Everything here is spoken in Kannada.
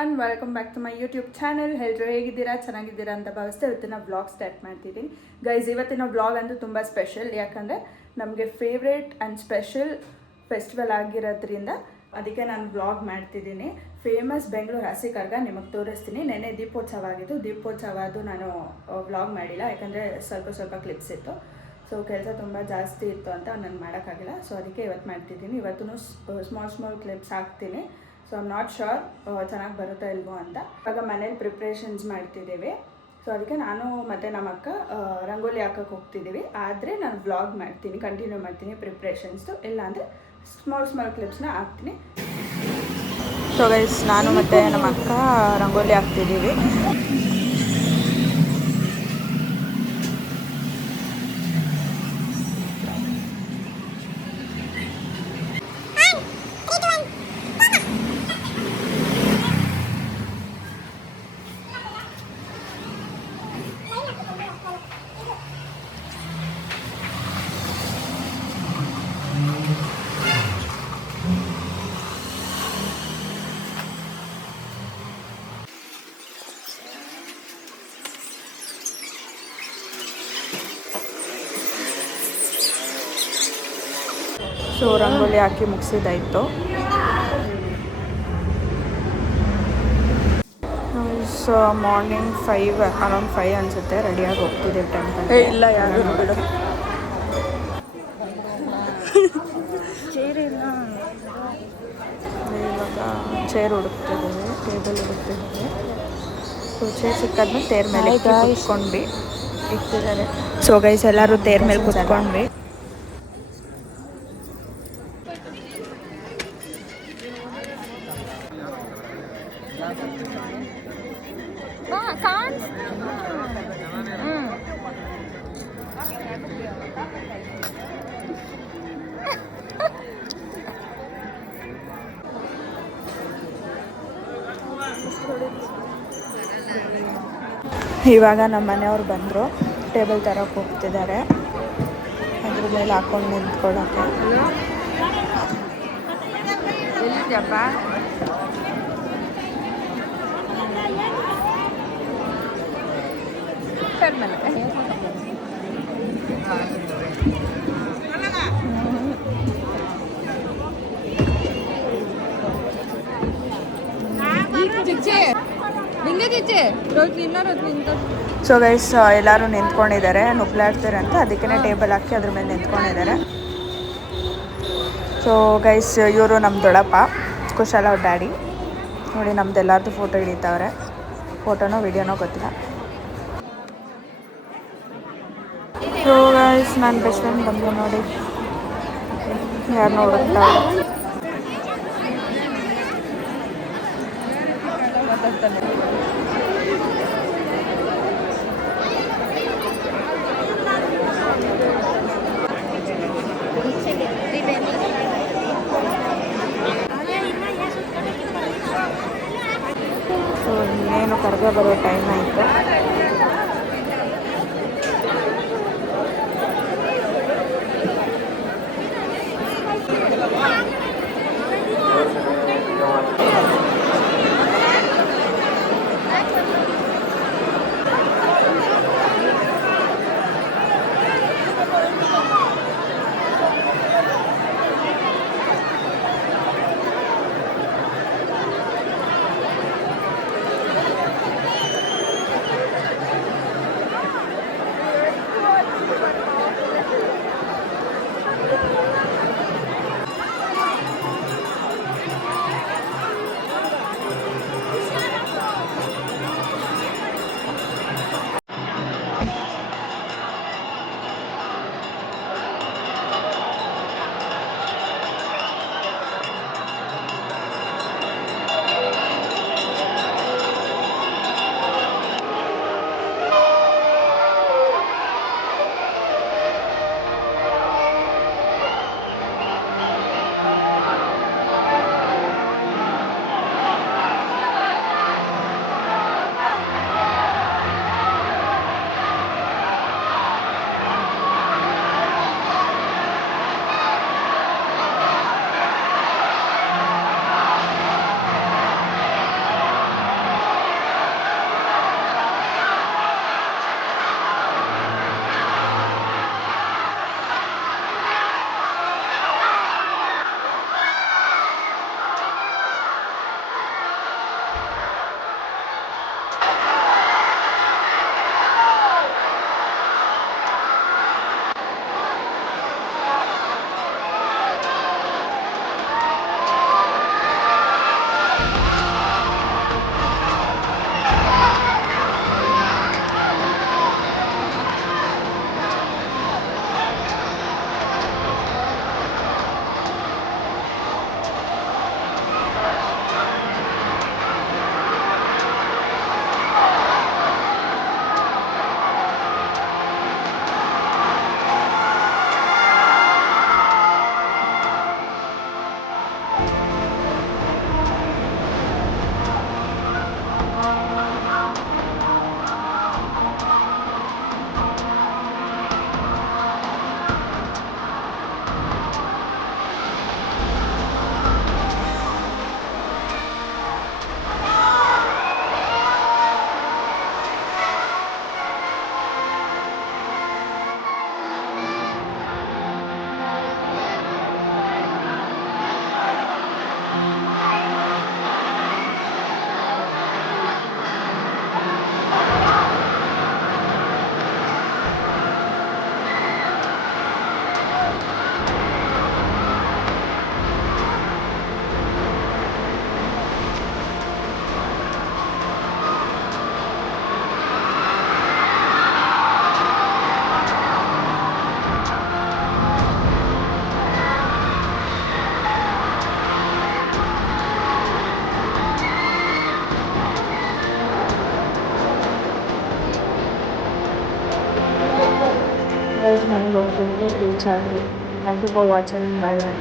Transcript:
Everyone, welcome back to my YouTube channel. ಎಲ್ಲರೂ ಹೇಗಿದ್ದೀರಾ, ಚೆನ್ನಾಗಿದ್ದೀರಾ ಅಂತ ಭಾವಿಸ್ತಾ ಇವತ್ತಿನ ವ್ಲಾಗ್ ಸ್ಟಾರ್ಟ್ ಮಾಡ್ತಿದ್ದೀನಿ. ಗೈಸ್, ಇವತ್ತಿನ ವ್ಲಾಗ್ ಅಂತೂ ತುಂಬ ಸ್ಪೆಷಲ್. ಯಾಕಂದರೆ ನಮಗೆ ಫೇವ್ರೇಟ್ ಆ್ಯಂಡ್ ಸ್ಪೆಷಲ್ ಫೆಸ್ಟಿವಲ್ ಆಗಿರೋದ್ರಿಂದ ಅದಕ್ಕೆ ನಾನು ವ್ಲಾಗ್ ಮಾಡ್ತಿದ್ದೀನಿ. ಫೇಮಸ್ ಬೆಂಗಳೂರು ಹಸಿ ಕರ್ಗ ನಿಮಗೆ ತೋರಿಸ್ತೀನಿ. ನೆನ್ನೆ ದೀಪೋತ್ಸವ ಆಗಿತ್ತು. ದೀಪೋತ್ಸವ ಅದು ನಾನು ವ್ಲಾಗ್ ಮಾಡಿಲ್ಲ, ಯಾಕಂದರೆ ಸ್ವಲ್ಪ ಕ್ಲಿಪ್ಸ್ ಇತ್ತು. ಸೊ ಕೆಲಸ ತುಂಬ ಜಾಸ್ತಿ ಇತ್ತು ಅಂತ ನಾನು ಮಾಡೋಕ್ಕಾಗಿಲ್ಲ. ಸೊ ಅದಕ್ಕೆ ಇವತ್ತು ಮಾಡ್ತಿದ್ದೀನಿ. ಇವತ್ತು ಸ್ಮಾಲ್ ಕ್ಲಿಪ್ಸ್ ಹಾಕ್ತೀನಿ. So I am not sure ಚೆನ್ನಾಗಿ ಬರುತ್ತಾ ಇಲ್ವೋ ಅಂತ. ಇವಾಗ ಮನೇಲಿ ಪ್ರಿಪ್ರೇಷನ್ಸ್ ಮಾಡ್ತಿದ್ದೀವಿ. ಸೊ ಅದಕ್ಕೆ ನಾನು ಮತ್ತು ನಮ್ಮ ಅಕ್ಕ ರಂಗೋಲಿ ಹಾಕೋಕ್ಕೆ ಹೋಗ್ತಿದ್ದೀವಿ. ಆದರೆ ನಾನು ವ್ಲಾಗ್ ಮಾಡ್ತೀನಿ, ಕಂಟಿನ್ಯೂ ಮಾಡ್ತೀನಿ ಪ್ರಿಪ್ರೇಷನ್ಸು. ಇಲ್ಲ ಅಂದರೆ ಸ್ಮಾಲ್ ಕ್ಲಿಪ್ಸ್ನ ಹಾಕ್ತೀನಿ. ಸೊ ಗೈಸ್, ನಾನು ಮತ್ತು ನಮ್ಮ ಅಕ್ಕ ರಂಗೋಲಿ ಹಾಕ್ತಿದ್ದೀವಿ. ಸೊ ರಂಗೋಲಿ ಹಾಕಿ ಮುಗಿಸಿದಾಯಿತು. ಸೊ ಮಾರ್ನಿಂಗ್ ಅರೌಂಡ್ 5 ಅನಿಸುತ್ತೆ, ರೆಡಿಯಾಗಿ ಹೋಗ್ತಿದ್ದೀವಿ ಟೆಂಪಲ್. ಇಲ್ಲ ಯಾರು ನೋಡೋದು ಚೇರಿಲ್ಲ. ಇವಾಗ ಚೇರ್ ಹುಡುಕ್ತಿದ್ದೀವಿ, ಟೇಬಲ್ ಹುಡುಕ್ತಿದ್ದೀವಿ. ಸೊ ಚೇರ್ ಸಿಕ್ಕಾದ್ಮೇಲೆ ತೇರ್ ಮೇಲೆ ಕೂತ್ಕೊಂಡ್ವಿ, ಇಟ್ಟಿದ್ದಾರೆ. ಸೊ ಗೈಸ್, ಎಲ್ಲರೂ ತೇರ್ ಮೇಲೆ ಕೂತ್ಕೊಂಡ್ವಿ. ಇವಾಗ ನಮ್ಮ ಮನೆಯವ್ರು ಬಂದರು, ಟೇಬಲ್ ತರಕ್ಕೆ ಹೋಗ್ತಿದ್ದಾರೆ. ಅದ್ರ ಮೇಲೆ ಹಾಕೊಂಡು ನಿಂತ್ಕೊಳ್ಳೋಕ್ಕೆ. ಎಲ್ಲಿದ್ಯಪ್ಪ? ಸೊ ಗೈಸ್, ಎಲ್ಲರೂ ನಿಂತ್ಕೊಂಡಿದ್ದಾರೆ, ನುಗ್ಲಾಡ್ತಾರೆ ಅಂತ. ಅದಕ್ಕೆ ಟೇಬಲ್ ಹಾಕಿ ಅದ್ರ ಮೇಲೆ ನಿಂತ್ಕೊಂಡಿದ್ದಾರೆ. ಸೊ ಗೈಸ್, ಇವರು ನಮ್ಮ ದೊಡ್ಡಪ್ಪ, ಕುಶಾಲ ಅವ್ರ ಡ್ಯಾಡಿ. ನೋಡಿ, ನಮ್ದೆಲ್ಲರದ್ದು ಫೋಟೋ ಹಿಡಿತಾವ್ರೆ. ಫೋಟೋನೋ ವಿಡಿಯೋನೋ ಗೊತ್ತಿಲ್ಲ. ಸೊ ಗೈಸ್, ನನ್ನ ಬೆಸ್ಟ್ ಫ್ರೆಂಡ್ ಬಂದು ನೋಡಿ, ಯಾರು ನೋಡುತ್ತಾರೆ. ಸೊ ಇನ್ನೇನು ಕರ್ಗ ಬರೋ ಟೈಮ್ ಆಯಿತು. ಮನೆಗೆ ಹೋಗ್ತೀನಿ ರೀಚ್ ಆಗಿ thank you for watching. Bye by.